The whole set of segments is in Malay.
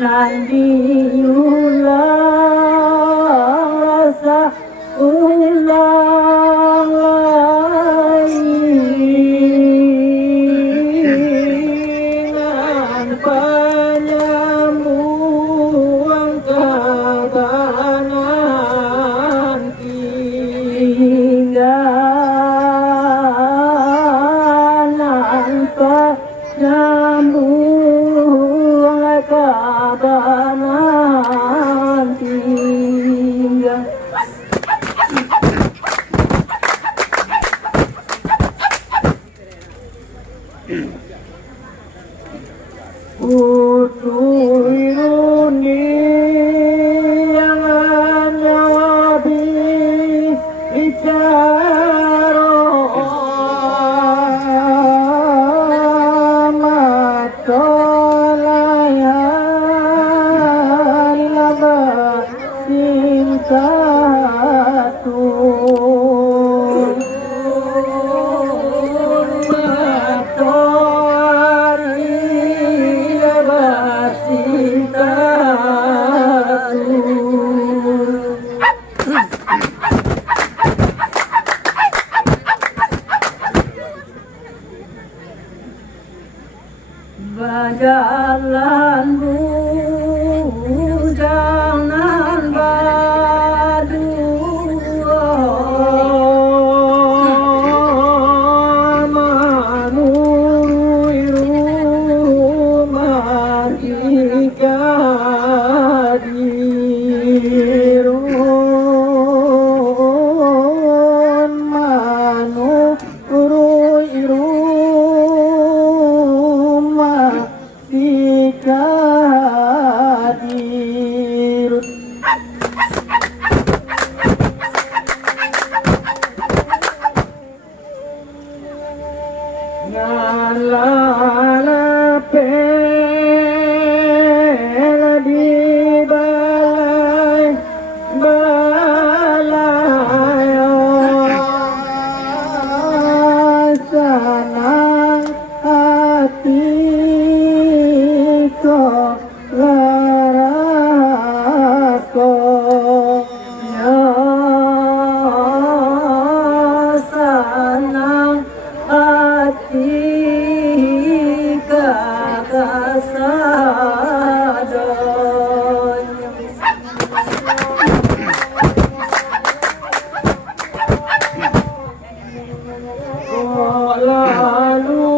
Nandi ulang rasa ulang lainan penyambung kebanan tinggalan penyambung kebanan tinggal Utuiruni yang hanya bicara matolayan laba cinta Bajalan bujangan badua manurui rumah jika dirun manurui rumah jika dirun ngalala pela di balai balai senang hati ko larako ya senang hati kakak sadonya kok lalu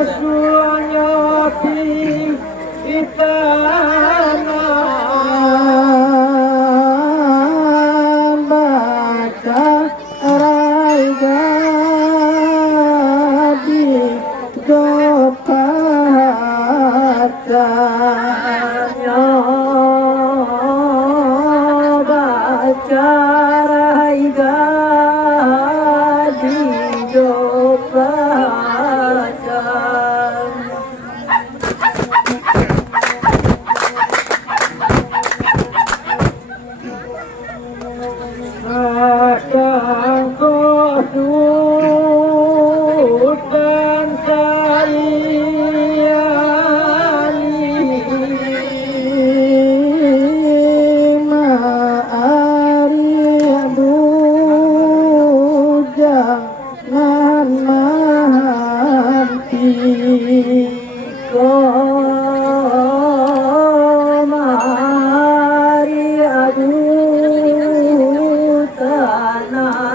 asuhnya tanah baca raiga di dopatanya baca raiga di dopatanya kadang kau dan sayali maari bujang nan manti kau mari adu tanah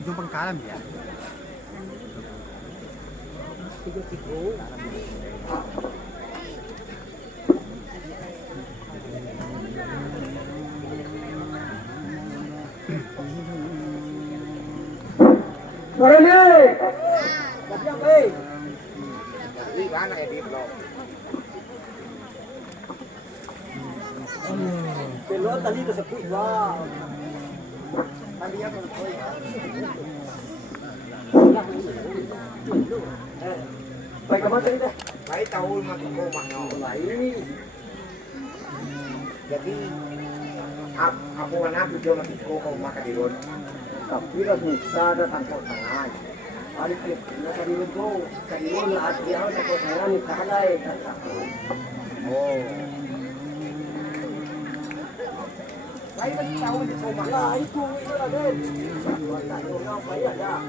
Ujung Pengkalan ya. Barangnya. Pelot tadi tersebut wah. Tadi apa? Baik apa tadi teh? Baik tahu matuko mahal. Ini. Jadi aku mana video matuko kau makan di luar. Tapi kan bisa ada tangkap tangan. Hari kita tadi itu tadi itu ada tangkap tangan di kalai kata. Oh. Baik tahu di rumah. Lah itu ada. Tak tahu bayar dah.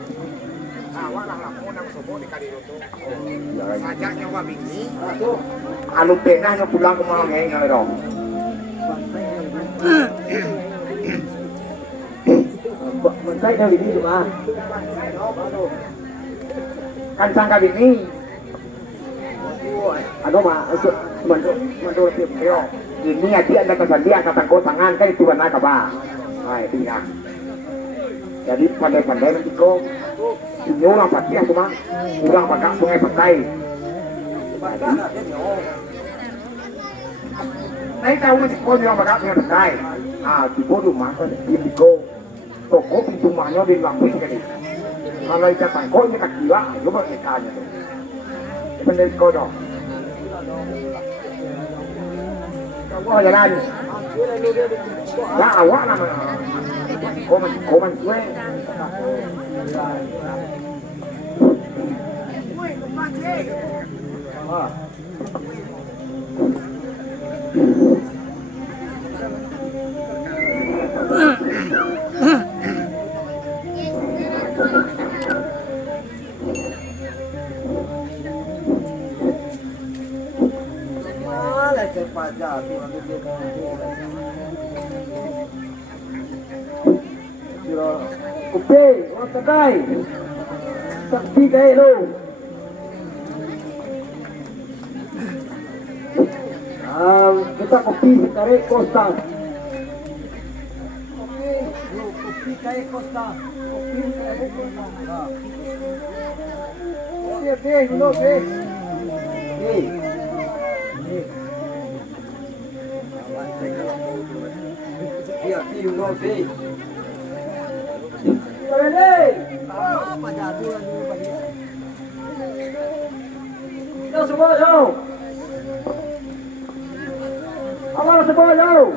Awak lah lamu nang sobo di kali itu. Saja nyawa bini. Tuh. Alu pernah nyo pulang ke mau ngeng ngero. Bentai dah ini cuma. Kan sangka bini. Aduh mah, mandu tio. Ini aja ada kesan dia kata kau tangan kan itu benar kaba. Hai tinggal. Jadi pandai-pandai nanti kau ini orang pasti aku mah orang pakai sungai pantai. Nãy tahu masih kau orang pakai sungai pantai. Ah, di kau rumah kan di kau toko pintu rumahnya di lapis kan. Kalau ikan tangkau ini kaki lah, coba ikannya tu. Benar kau dong. Kau jalan. Ya awak nama. Kau man kue. Malah cepat jatuh nanti dia Kopi, orang tekai. Sakti kai lo. Kita kopi tarik Costa. Kopi tarik Costa. Kopi tarik Costa. Oke, dulu, oke. Iya, dulu, oke. Apa jatuh lagi bagi? Kita semua jauh. Awal semua jauh.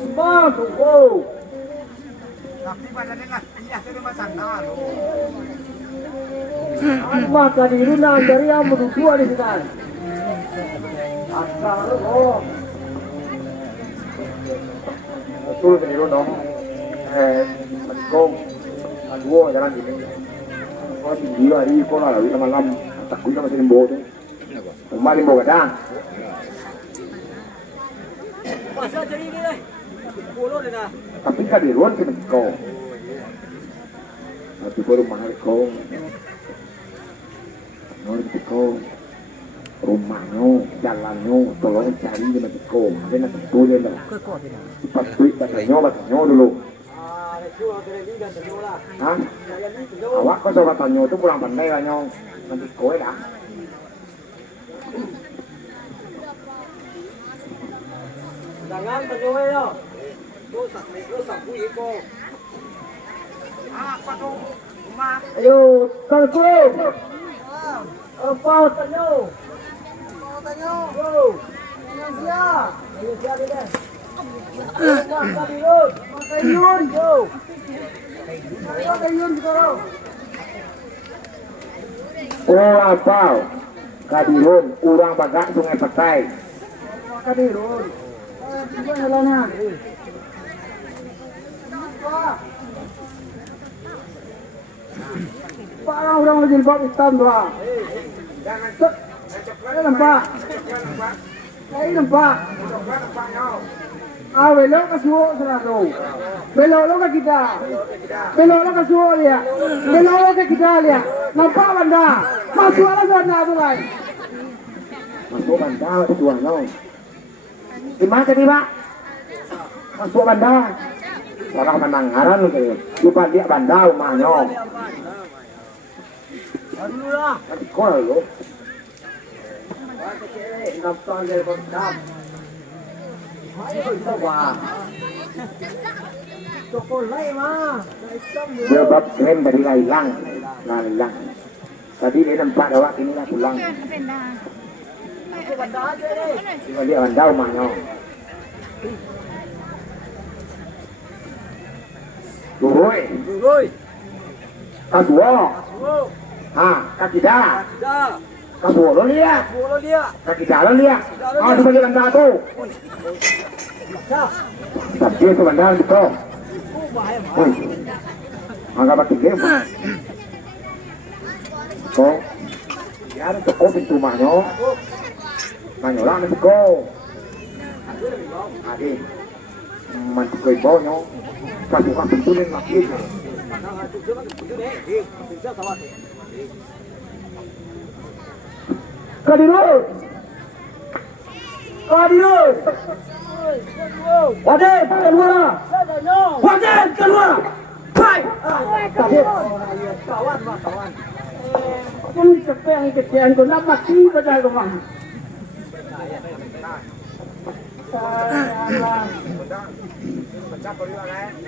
Semua tunggu. Tapi pada dengan iya tu rumah sana lo. Apa tadi runa dari yang menuju di sana? Asal lo. Betul sendiri dong. Kong, aduh jalan gini. Kau tinggi hari kau lah lagi malam. Tak kuih sama selimbo tu. Rumah limbo kadang. Pasal jadi ni deh. Puluh ni dah. Tapi kan di luar kita kau. Tapi baru mahal kau. Nanti kau rumahnya, jalannya, tolong cari di mana kau. Ada nak tu dia lah. Pas tweet batanya dulu. Hah? Awak kau coba tanya tu pulang pandai lah nyong. Nanti kau dah. Jangan penjual yo. Tu sapu iko. Apa tu? Rumah. Ayo, kalku. Apa tanyo? Tanyo. Yo. Indonesia. Indonesia dia. Makayun. Yo. Makayun sekarang. Orang pau. Kadirun, urang bagak sungai Petai. Kadirun. Coba jalannya. Pak orang jilbab hitam dua. Ini nampak. Ini nampak. belok ke suo serado. Belok lo ke kita. Belok lo ke suo dia. Belok lo ke kita dia. Nampak banda. Masuk ala sana tu lai. Masuk bandar tu tuannya. Di mana tadi Pak? Masuk bandar. Orang menangaran tu. Lupa dia bandar rumahnya. Aduh, Tapi kau lo. nafsu dari bangkam. Ayo kita wah. Toko lain mah. Sebab keren dari hilang. Nah hilang. Tadi dia nampak awak ini lah pulang. Itu bandar aja deh. Cuma dia bandar rumahnya. Turoi. Turun. Kasuo. Oh, Kaki dah. dah. Kasuo lo lihat. Follow dia. Kaki dah lo lihat. Di bagian bandar tu. Dah. Tapi dia tu bandar tu. Oh, bahaya mah. Anggap batu game. Kau. Ya ada toko pintu mahnya. Mahnya lah nanti kau. Ade. Mantu kau bawanya. Pasukan pintu ni lagi. Kadirus. Kadirus. Wadah keluar. Wadah keluar. Hai. Kawan mah kawan. Kung sampai ang ketian ko na mati pa dahil ko mah.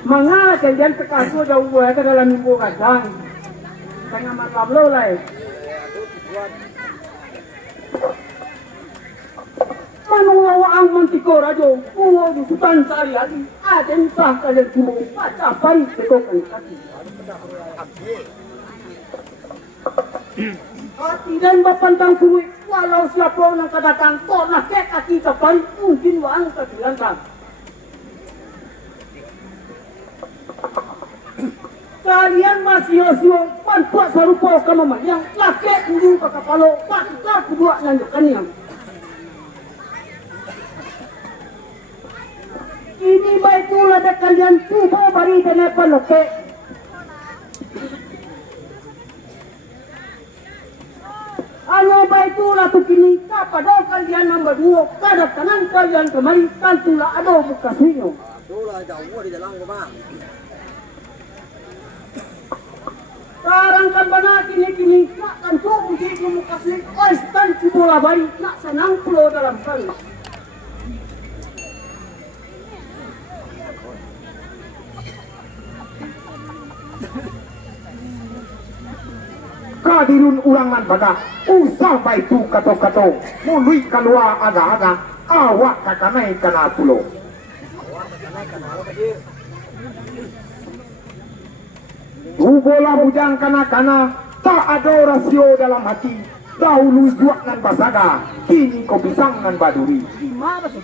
Mga kalian sekaso daw buhay ka dalam minggu kadang. Tengah malam lo lai. Manuwa ang mantiko radyo. Uwo di sutan sa ari-ari. Aden sah kalian sumo. Pacapan ko kan kaki. Hati dan bapantang suwi, walau siapa yang kedatang, kok nak kaki kapan mungkin wang kebilangkan. Kalian masih osiong, pantuak sarupa kamama yang laki ujung ke kapalo, patukar kedua nanjukannya. Ini baik pula ada kalian tuba bari dan apa loke. Ano ba itulah tu kini kapada kalian nombor 2 kada kanan kalian kemari kantulah ada buka sinyo. Itulah jauh di dalam gua mah. Sekarang kan bana kini nak kantu buji muka sing ois tan bola bari nak senang pulau dalam kali. Kadirun urangan pada usah baitu kato-kato mului keluar ada-ada awak kakanai kana pulau. Bola bujang kana-kana tak ada rasio dalam hati. Dahulu juak nan basada, kini kau pisang nan baduri.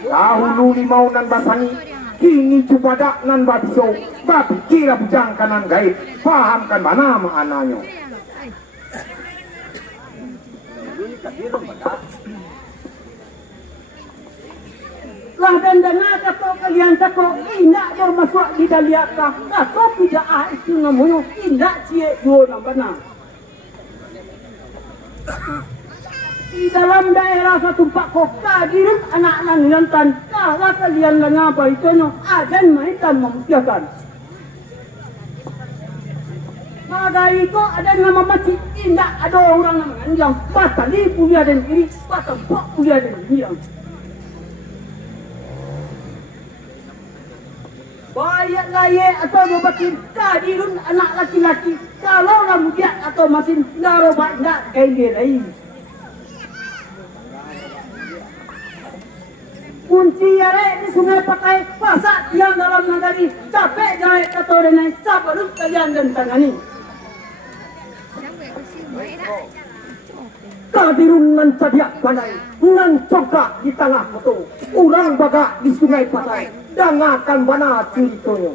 Dahulu limau nan basangi, kini cupadak nan babiso. Babi kira bujang kanan gaib, fahamkan mana anaknya. Lah dan dana kato kalian kato indak do masuk di daliaka. Kato tidak itu namanya indak cie do nambana. Di dalam daerah satu Pak Kota dirut anak-anak nyantan. Kalau kalian ngapa itu no adan maintan memutiakan. Maka itu ada nama masjid indak ada orang yang batali punya dan kiri, batak punya dan kiri. Bayak layak atau bebatin kadirun anak laki-laki kalau ramudiak atau masin narobat nak kaya lain. Kunci yare di sungai pakai pasak yang dalam nagari capek naik atau naik sabarut kalian dan tangani. Kadirun nan sadiak bandai nan cokak di tengah moto urang bagak di sungai pasai dangakan bana ceritonya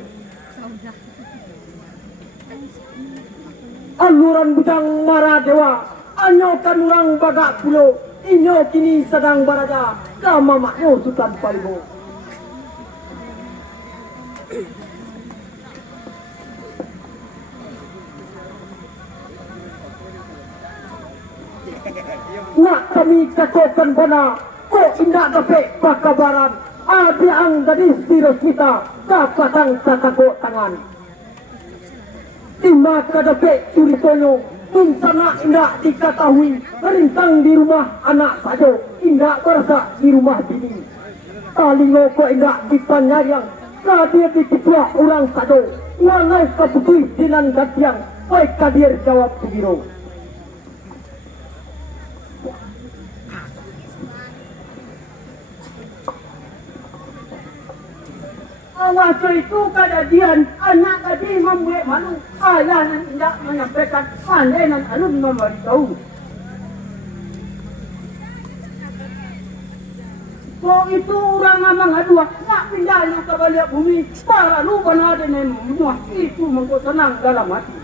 aluran bujang mara dewa anyokan urang bagak pulau inyo kini sedang baraja kama makno sultan palibo Nak kami kakokan bana ko indah dapat pakabaran ada ang gadis tirus kita kapatang tatako tangan timba kadapet curitonyo insana indah diketahui merintang di rumah anak saja indah berasa di rumah bini talingo ko indah ditanyayang kadir dikipua orang saja wangai kaputui dinan gatiang baik kadir jawab begiro. Waktu itu kejadian anak tadi membuat malu ayah dan tidak menyampaikan pandai dan alun memberitahu. Kok itu orang amang adua nak pindahnya ke balik bumi para lu benar dengan muah itu mengko tenang dalam hati.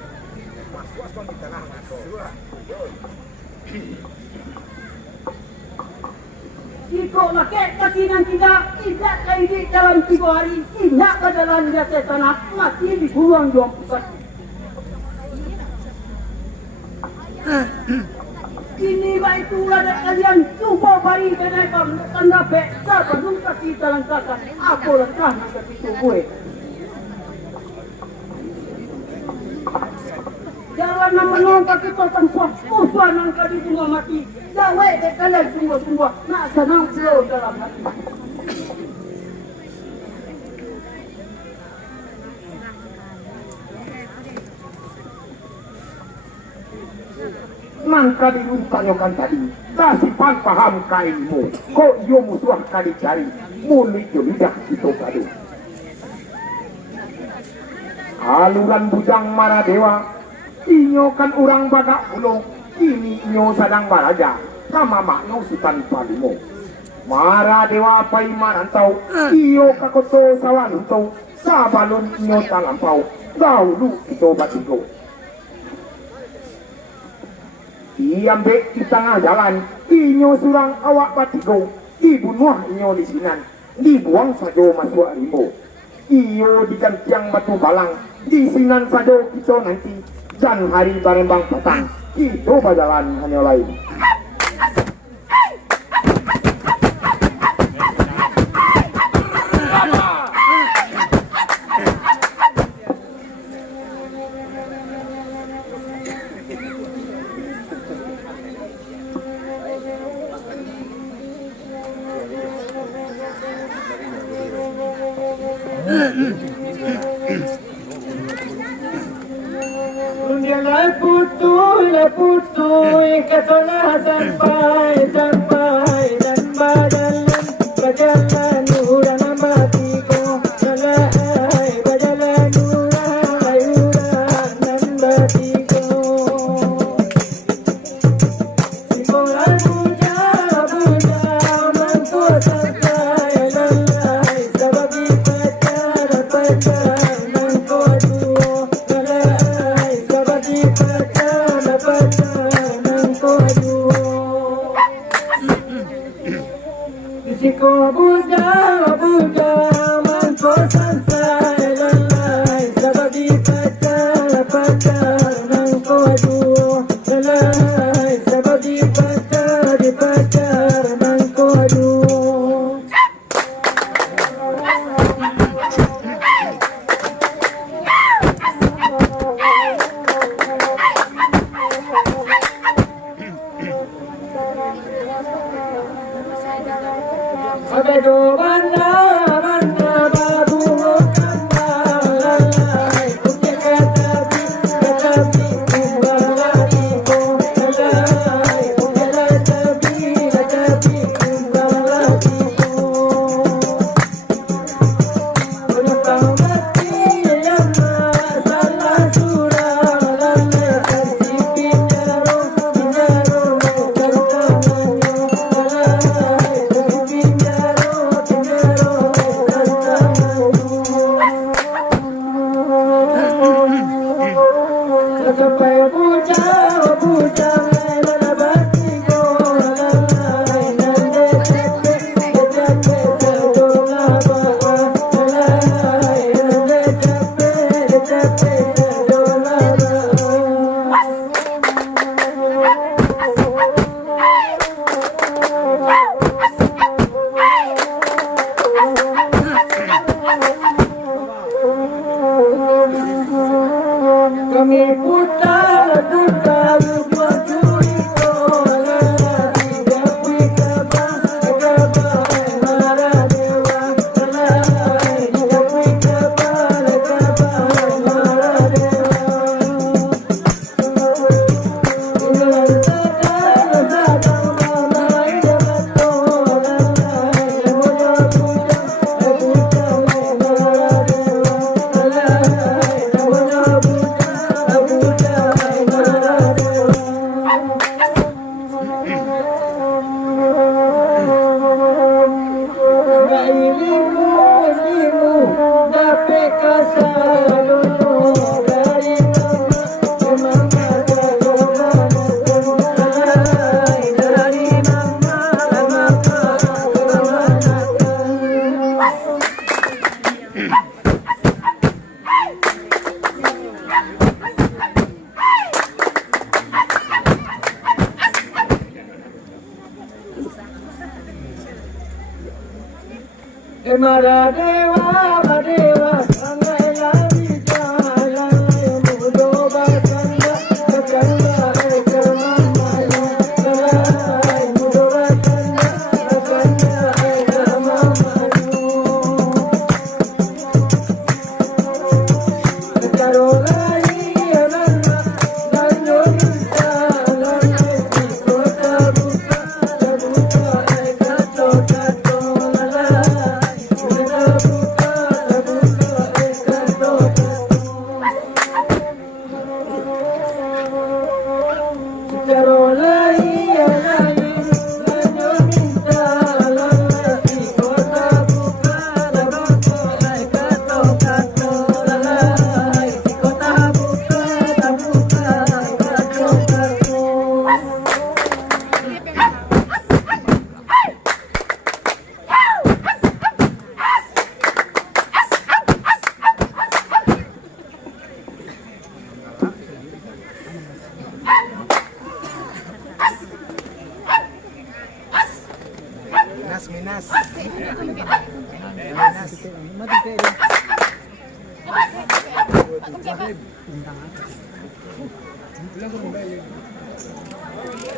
Iko laki kasinan tidak kaidi dalam 3 hari, tidak ke dalam dia ke tanah, mati dibuang 24. Ini baik itu ada kalian cuba bari kenaikan tanda pek, siapa dulu kaki dalam kata, apa lekah nak kaki gue. Jangan menong kaki totan kuah, musuh nangka di bunga mati. Jawa dek kalian semua nak senang flow dalam hati. Nangka diuntanyokan tadi, kasipan paham kainmu, kok iyo musuh kali cari, muli jolidah itu kadu. Aluran bujang Maradewa, inyokan orang bagak ulung, ini inyo sadang baraja, sama makno sutan palimo. Maradewa paimanantau, iyo kakoto sawanantau, sabalon inyo talampau, dahulu ito batigo. Iambe di tengah jalan, inyo surang awak batigo, dibunuh inyo di sinan, dibuang sajo masuk harimau. Iyo di gantiang batu balang, di sinan sajo kita nanti, dan hari barembang petang, itu berjalan hanya lain. Leputuy katona sampai dan berjalan uran matiku berjalan uran dan matiku simbolan puja mantu sampai lalai sabagi pacar mantu aduh lalai sabagi Jiko buja manto santai lalai sabadi pacar manto aduh lalai sabadi pacar manto aduh Abedo banda babu lalai punya katabi kumbalati ko lalai punya katabi kumbalati ko punya pangati yama salah surah lalai kasi pinjaro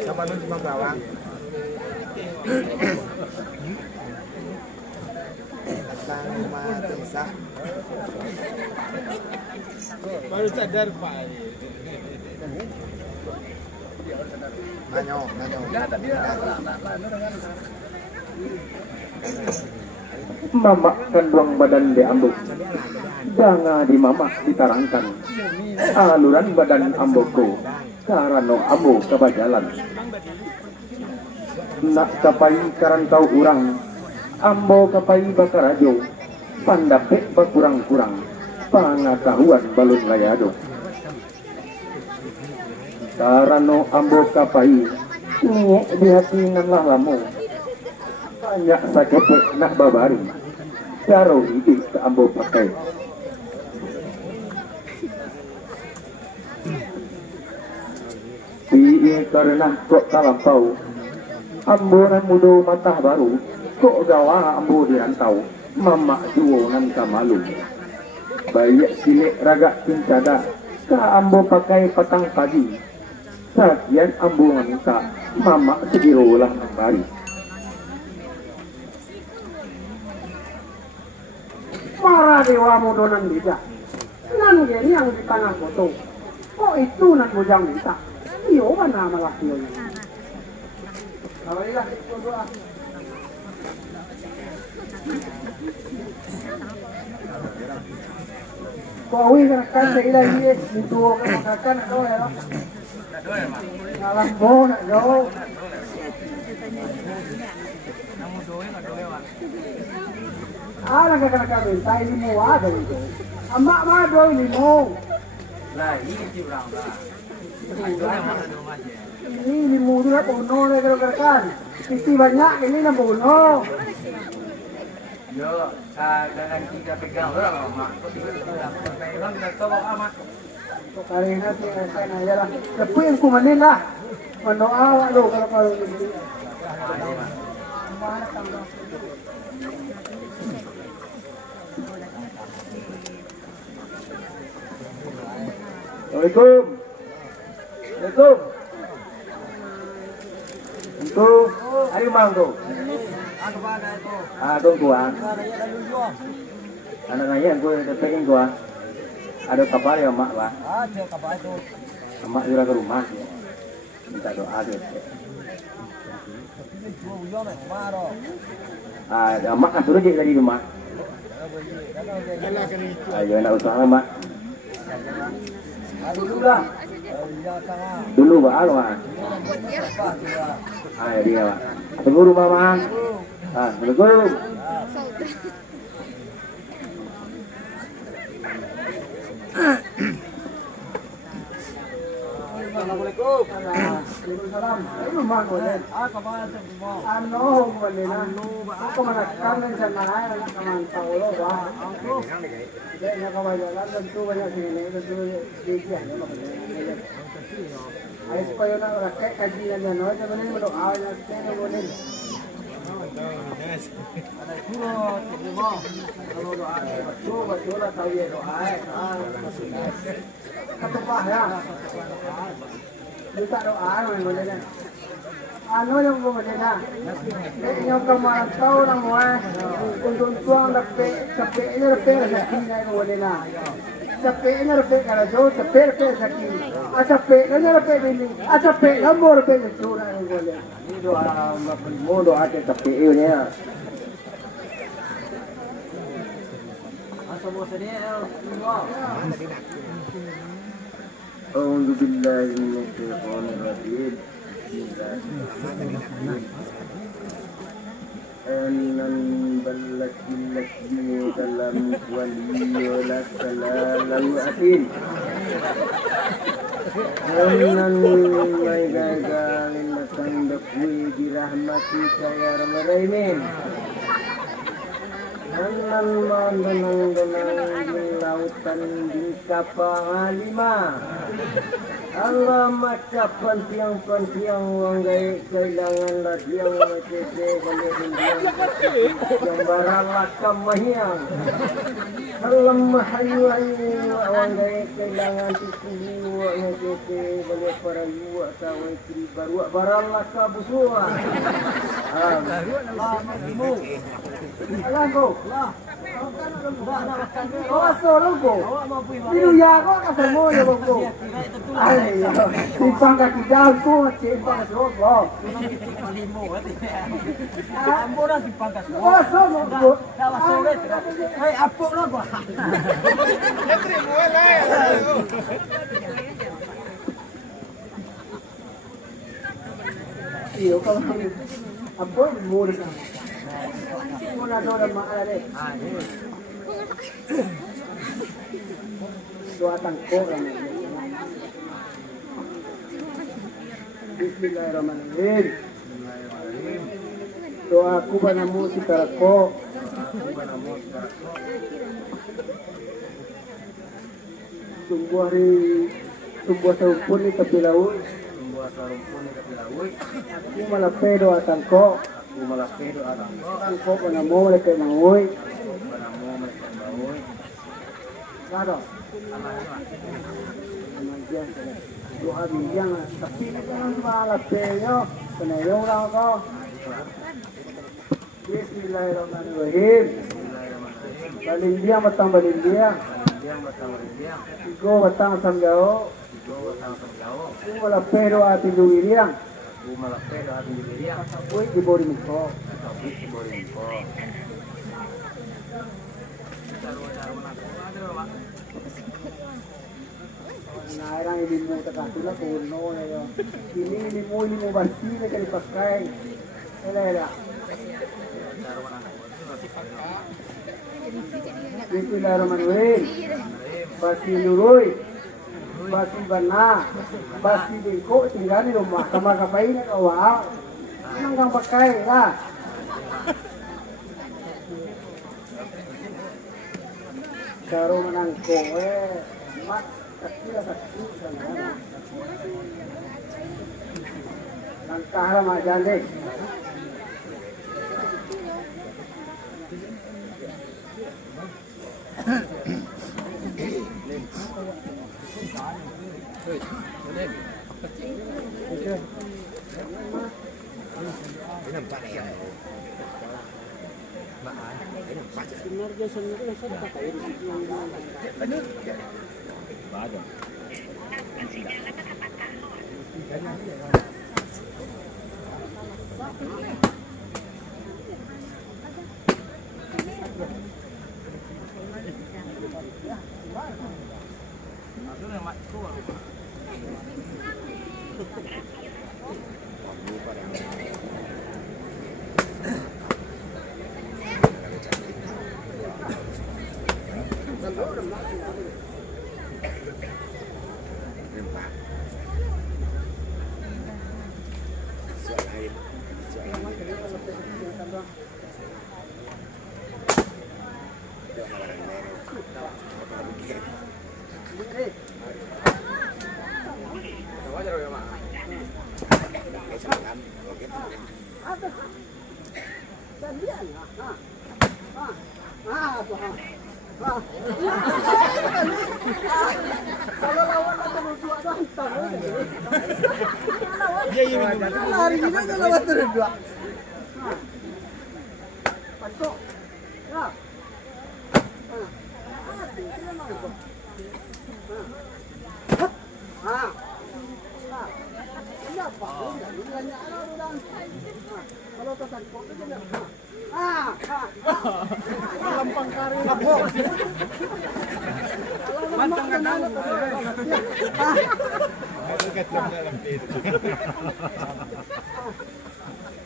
Sama nun cuma bawang. Sama desa. Baru sadar Pak. Nanyo. Mamak kandung badan diambuk, danga di mamak ditarangkan, aluran badan amboko, karano ambo kebajalan. Nak kapai karantau urang, ambo kapai bakarajo, pandapek bakurang-kurang, pangatahuan balun layado. Karano ambo kapai, niye di hati nan lamu, banyak sakepek nak babari. Karo hidup ke ambo pakai. Iya karena kok kalampau, ambo nan mudo matah baru, kok gawa ambo dirantau, mamak duo nan kamalu. Bayak silik ragak pincada, ka ambo pakai patang pagi. Sakian ambo nganita, mamak segiro lah nambari. Para dewa mudo nan bisa. Nan gini yang di tengah foto. Oh itu nan bujang bisa. Iyo kan nama laki yo. Kawalilah doa. Kau awi kan seilah ini itu kan doa ya. Alam bo nak jauh. Alang kakak minta ilmu ada itu. Amak mah do ilmu. Lah ini sih orang lah. Ini ilmu tu nak bono le kalau kakak. Isi banyak ini nak bono. Yo, jangan kita pegang orang mak. Kau tinggal pegang kita coba amat. Kali nanti saya nanya lah. Tapi yang kumanin lah. Mendoa lo kalau ini. Assalamualaikum. Assalamualaikum. Untuk ayo mang tu. Ah, tunggu ah. Anak nanya aku dapetin gua. Ada kabar ya mak lah. Ada kabar itu. Mak juga ke rumah. Minta doa dia. Ah, mak kan suruh dia dari rumah. Ayo nak usaha mak. Dulu lah. Dulu baru mak. Ayo dia mak. Tunggu rumah mak. Ah, tunggu. Assalamualaikum. Waalaikumsalam. Ano man ko din? Kabar itu semua. Ano man din? Ako manakam ng sanay ang kaman paulo ba? Hindi na kamayalan tentu banyak sini tentu dikian ya makanya. Ayos pa yun ang rakyat kajian niya no. Ito man yung awal na sino mo din. Ada puro terima. Kalau doa Betul lah tahu ya doa. Katupah ya. Minta doa mo din. Ano yung bumili na? Yung kamarataw ng mga kung tuwang lape, sapi niya lape sa kina yung bumili na. Sapi niya lape ka na doon, sapi lape sa kina. At sapi niya lape bili, at sapi niya mo lape sa sura yung bumili. Ini doa mo doa ke TPU nya. Asal muasa dia semua. A'udzu billahi minasyaitonir rajim. Anan balakil lakini dalam waliyulak salalu atin. Anan may gagalin na tandakwi dirahmatika ya rabbal alamin. Anan mandanang lautan di kapalima. Allah macam pantiang wanggai kailangan latiang macete balik yang barang kamahiang. Allah mahayu wanggai kailangan tiku macete balik para yu atau istri baru barang kabusua. Alam ko. Oh, solo ko. Pinuya ko kasi mo yung ko. Ay, simpang kakidal ko, simpang kasurog ko. Ambo na si pangkas. Oh, solo ko. Dawa sulit. Hey, apo na ko. Iyo ka lang. Apo, mura ka. Muna doon ang maalala. Suatang ko lang. Bismillahirrahmanirrahim. Doa ko ba na musika ko? Sumbuh sa rumpun ni Kapilawi. Umalapedo atangko. Atangko pa na mo wala kay mangoy. Kado. Doa biyang tapi kan malapedo. Panayong lang ko. Bismillahirrahmanirrahim. Balindiang batang balindiang. Igo batang sanggao. Umalapedo ating luwiriang. Uy, ibori mo ko. Nairang ilimuta ka tula puno na yun. Ini mo basile ka ipakay. Elera. Bismillahirrahmanirrahim. Basi nuroy. Basi bana. Basi bingko. Tinggal di rumah. Kamakapain na kawa. Hanggang pakay. Ha? karo menang kowe mak kecil kecil sana langkah lama jande lari juga kalau lewat dari dua. Pantok. Ya. Kalau tersangkut itu lempang kari lapor. Mantang kan.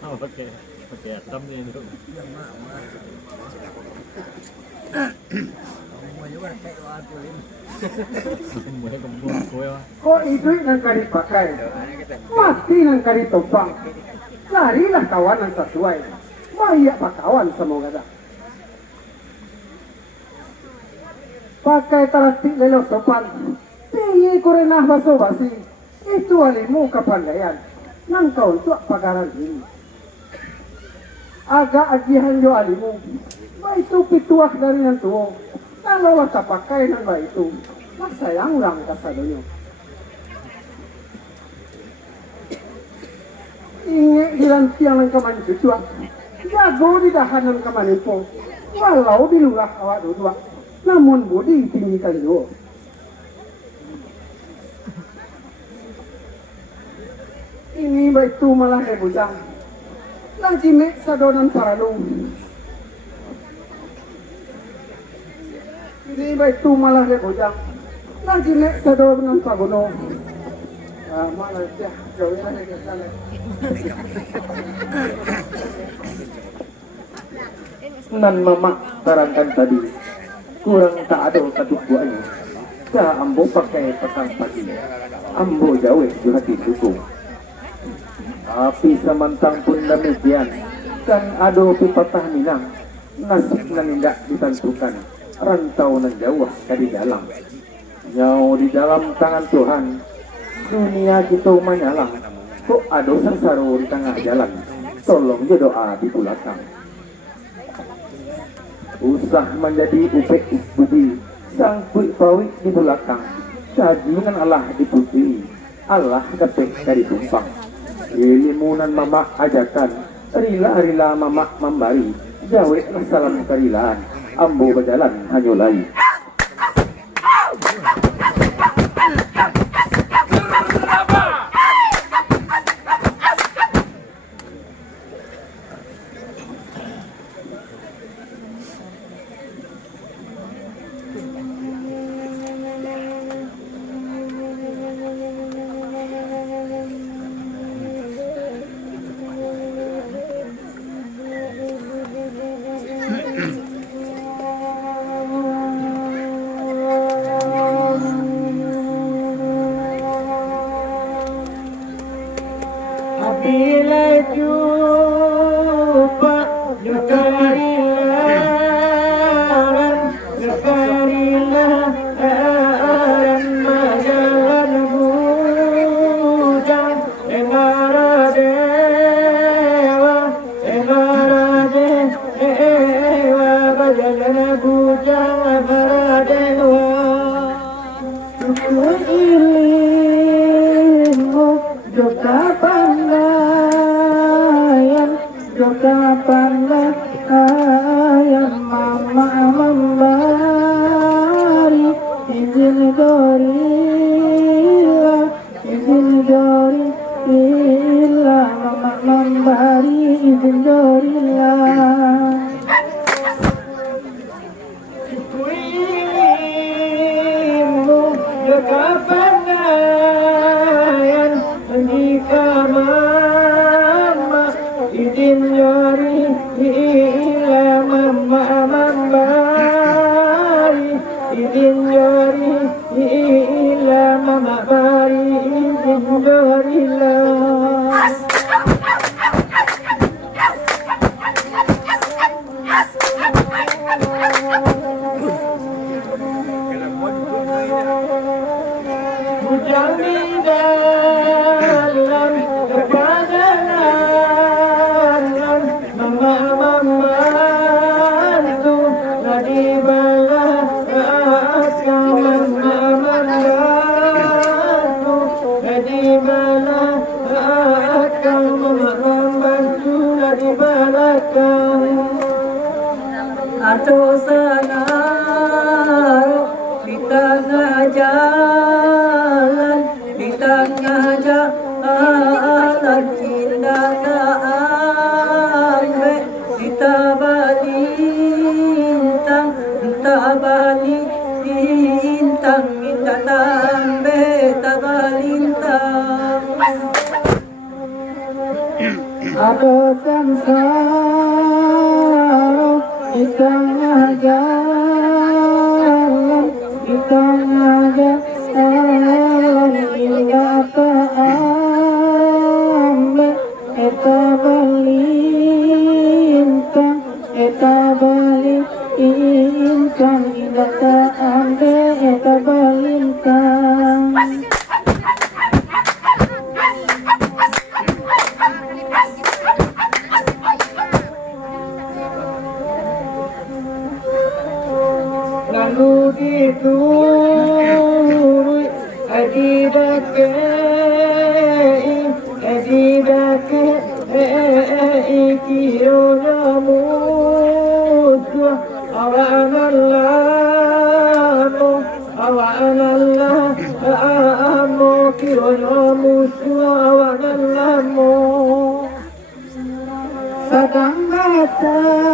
Oke, hitam nih itu. Kok itu yang kari pakai? Mati yang kari topang. Larilah kawanan sesuai. Maya pakawan semoga dah. Pakai teratik lelo sopan. Tinggi kurenah baso basi. Itu alimu kepandaian. Nang kau untuk pakaran ini. Agak ajihan jo alimu. Ba itu pituah dari yang tua. Kalau wata pakai nan ba itu. Mas sayang lang kasadonyo. Inge dilantiang ng kaman cucuak. Jago di dahanan kaman itu. Walau di luar awak dua. Namun budi tinggikan jo. Ini ba itu malah bujang. Lagi mek sadonan paralung. Ini ba itu malah bujang. Lagi mek sadonan pagono. Malah ya, gawin na ke sana. Nan mama terangkan tadi kurang tak ada kedukuannya. Ka ambo pakai petang pagi. Ambo jawe di hati suku. Tapi samantang pun demikian, kan ado pipatah minang, nasib nan tidak ditentukan, rantau nan jauh dari dalam. Nyau di dalam tangan Tuhan, dunia kita menyalang, kok ado sersaru di tengah jalan, tolong je doa di belakang. Usah menjadi upek budi, sang pawik di belakang, cagingan Allah dipuji, Allah dapat dari tumpang. Ilimunan mama ajakan, rila mama membari, jawe salam karilaan, ambo berjalan hanyulai. ilimu joka pandaian joka pandaian mama membari izin dorila mama membari izin dorila Kapanayan jika mama izin nyari ila mama membari izin nyari ila mama bari izin nyari Hujan di dalam perjalanan mama itu tadi belakang mama itu tadi belakang mama itu tadi belakang atau senar di tengah jalan di tengah jalan indah ambe kita balintang minta ambe tabalintang ada samsara di tengah jalan di tengah jalan indah ambe eta balintang indah ambe eta balintang lalu ditului adidake kiyonya musuh awanallahu kiyonya musuh awanallahu sadang bataka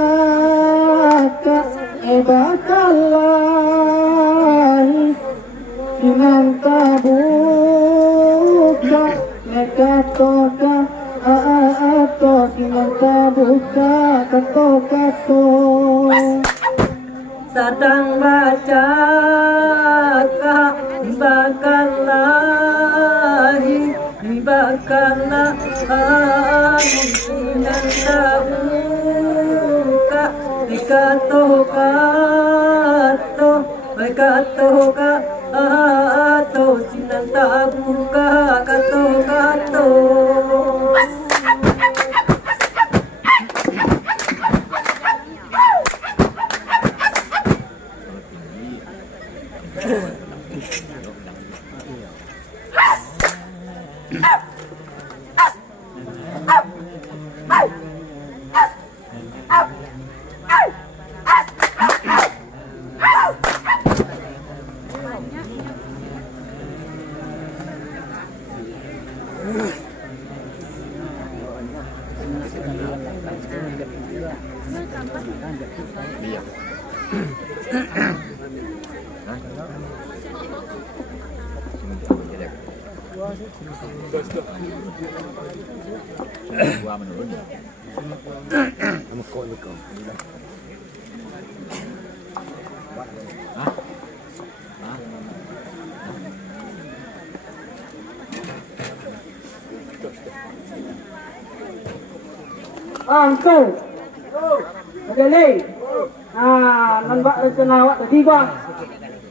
ebakallahi sinan tabuka nekatoka ato sinan tabuka kato sadang baca bakallahi sinan tabuka Katoka ato sinanta buka kato Gua menurun ya. Kamu kok ni kau. Angkel, magaling. Nambak rencana awak tadi bang.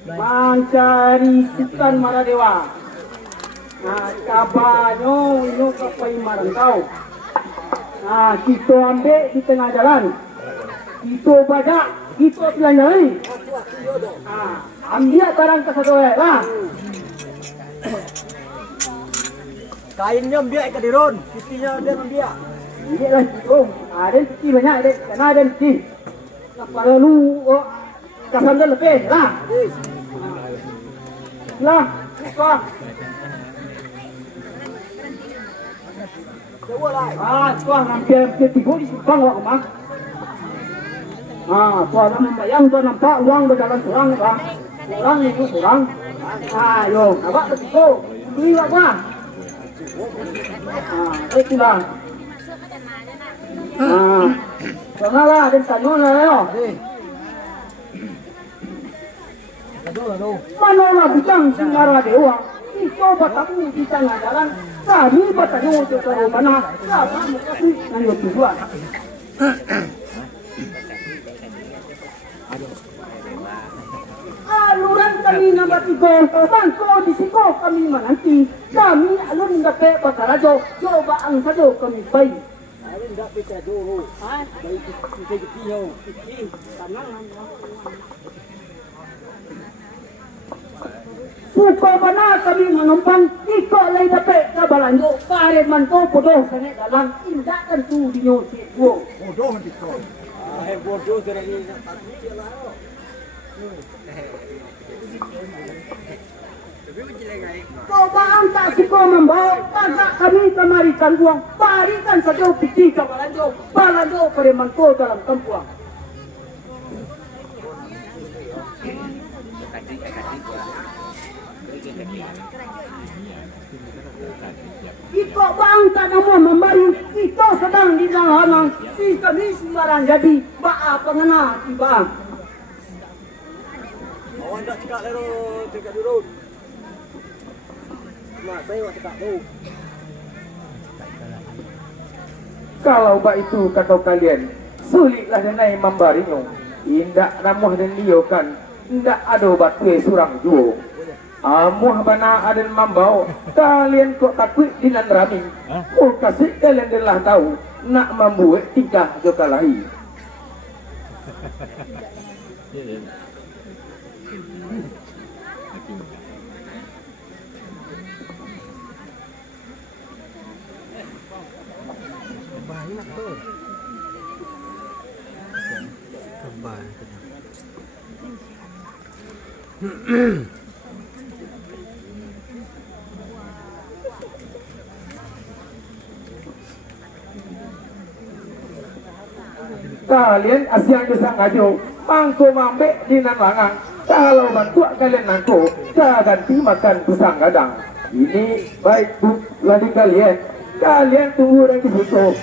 Mencari Sultan Maradewa. Kabarnya ini kapai marantau. Kita ambil di tengah jalan. Kita bajak, kita telanjari. Ambil barang ke satu lah. Kainnya biak ikat dirun, pipinya dia membiak. Ini lah, oh, ada cuci banyak dek, karena ada cuci. Kalau lu kasam dah lebih lah. Lah, buka. Tuan hampir tiga di Subang awak mak. Tuan membayang tuan nampak uang berjalan kurang bang. Kurang itu kurang. Yo, awak betul. Beli apa? Itulah. Sana lah, dan tanya lah yo. Mana lah bujang singara dewa. Ito bataku di tengah jalan. Kami bertanya untuk ke mana? Kami kasih nanya tujuan. Aluran kami nombor 3, bangko di siko kami menanti. Kami alun dapat bakarajo, coba ang sajo kami bayi. Alun dapat sajo, bayi kita kitiyo, tanang. Suka mana kami menumpang, ikaw lay dapat kabalanjo, pare man to bodoh sangat dalam, indah tentu dinyo sikwo. Bodoh nanti kau. Bodoh dari Kau bang tak siko membawa, pagak kami kemarikan uang, parikan saja piti kabalanjo, balanjo pare man to dalam kampuang. Iko bang tak nama membari, kita sedang di dalam si kami sembarang jadi baa pengena tiba. Awak tak cakap lero, cakap dulu. Mak saya awak cakap tu. Kalau bak itu kata kalian, sulitlah denai membarinya. Indak namuh dan liu kan, indak ada batu surang juo. Amuh bana aden mambau, kalian kok takut dinan rami. Oh kasih kalian adalah tahu, nak membuat tingkah joka lahi. Kalian asyang kesang ajo, mangko mambek di nan langang. Kalau bantu kalian nangko, ganti makan pisang gadang. Ini baik bu, lagi kalian tunggu dan dibutuh.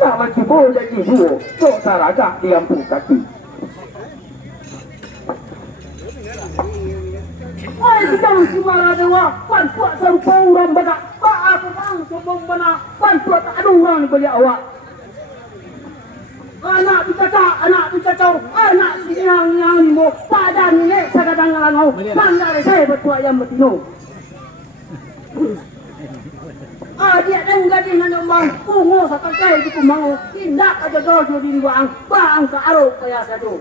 Nak mencipu dan dibuo, kok taraga di lampu kaki. Ay, sedang semara dewa, pantuak serupa orang badak, baa petang sombong benak, pantuak tak ada orang di balik awak. Anak dicacau, anak sinyang limo, padan ini sekadang ngalangau, mandar saya bertuak yang betino. Dia enggak dengan nyomong, pungo sakakai di kumango, tindak aja dojo di ruang, bang ke aro kaya satu.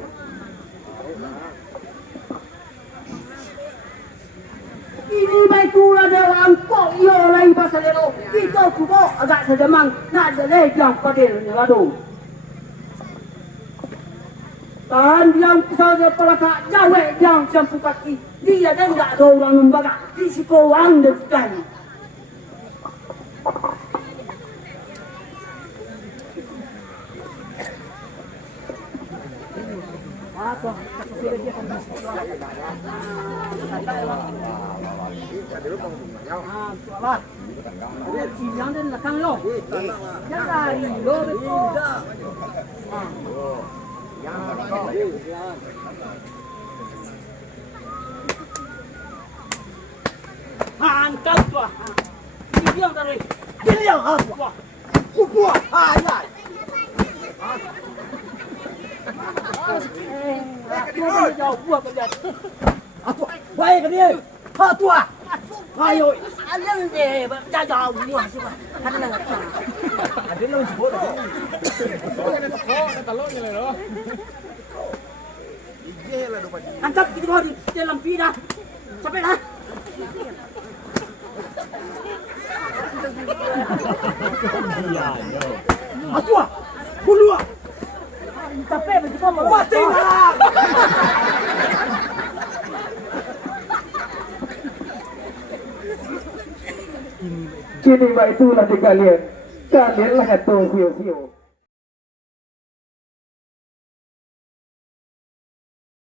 Ini baik pula dalam kok iyo lagi pasal lero, kita kubo agak sedemang, nak ada lejang padel nyeladu. Tahan diam saja pelakak jawek yang sampu kaki. Dia dan tak ada orang membaga. Di siko wang dekat. Apa? Sudah dia kan. Soalan. Dia siang dan lekang lo. Jadi lo betul. Angkat tuah. Bilang tadi. Bilang apa? Kupu. Ayat. Dia jauh buat kerja. Apa? Baik dia. Ha tuah. Ayo. Alang deh. Jauh buat sih. Ada nak. Ada lo sebut. Angkat kita bawa di dalam pida. Sampai lah. Atua, kulua. Capek begitu kamu. Mati lah. Kini mbak itulah di kalian. Kalianlah kata siu-siu.